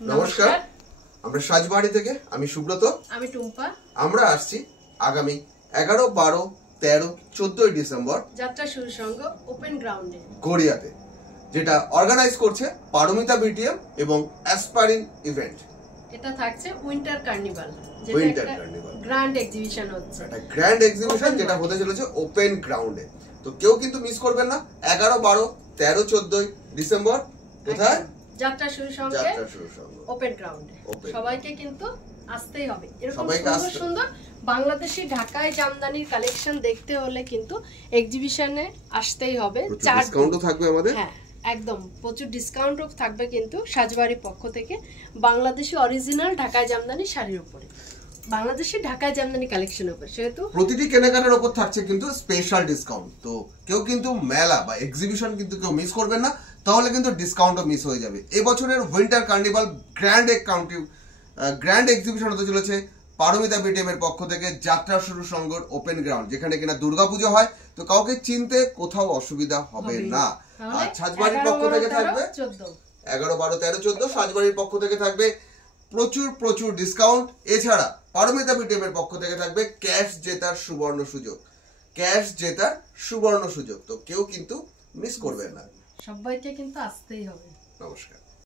নমস্কার, আমরা সাজবাড়ি থেকে, আমি সুব্রত, আমি টুম্পা। আমরা আসছি আগামী 11, 12, 13, 14 ডিসেম্বর যাত্রা শুরু সঙ্গ ওপেন গ্রাউন্ডে গড়িয়াতে, যেটা অর্গানাইজ করছে পারমিতা বিটিএম এবং অ্যাসপারিন ইভেন্ট। এটা থাকছে winter carnival, winter carnival grand exhibition হচ্ছে। এটা গ্র্যান্ড এক্সিবিশন যেটা হতে চলেছে ওপেন গ্রাউন্ডে। তো কেউ কিন্তু মিস করবেন না। 11, 12, 13, 14 ডিসেম্বর কোথায়? যাত্রা শুরু সঙ্গে ওপেন গ্রাউন্ডে। সবাইকে কিন্তু আসতেই হবে। এরকম সুন্দর সুন্দর বাংলাদেশি ঢাকায় জামদানির কালেকশন দেখতে হলে কিন্তু এক্সিবিশনে আসতেই হবে। ডিসকাউন্টও থাকবে আমাদের। হ্যাঁ, একদম প্রচুর ডিসকাউন্টও থাকবে কিন্তু সাজবাড়ির পক্ষ থেকে বাংলাদেশি অরিজিনাল ঢাকায় জামদানি শাড়ির উপরে, বাংলাদেশি ঢাকায় জামদানি কালেকশনের উপর, সেহেতু প্রতিটি কেনাকাটার উপর থাকছে কিন্তু স্পেশাল ডিসকাউন্ট। তো কেউ কিন্তু মেলা বা এক্সিবিশন কিন্তু কেউ মিস করবেন না, তাহলে কিন্তু ডিসকাউন্টও মিস হয়ে যাবে। এবছরের উইন্টার কার্নিভাল গ্র্যান্ড এক্সিবিশন হতে চলেছে পারমিতা বিটিএম এর পক্ষ থেকে যাত্রা শুরু সংঘর ওপেন গ্রাউন্ড, যেখানে কিনা দুর্গাপুজো হয়। তো কাউকে চিনতে কোথাও অসুবিধা হবে না। আর সাজবাড়ির পক্ষ থেকে থাকবে 11, 12, 13, 14 সাজবাড়ির পক্ষ থেকে থাকবে প্রচুর প্রচুর ডিসকাউন্ট। এছাড়া পারমিতা বিটিএম এর পক্ষ থেকে থাকবে ক্যাশ জেতার সুবর্ণ সুযোগ। তো কেউ কিন্তু মিস করবেন না, সবাইকে কিন্তু আসতেই হবে। নমস্কার।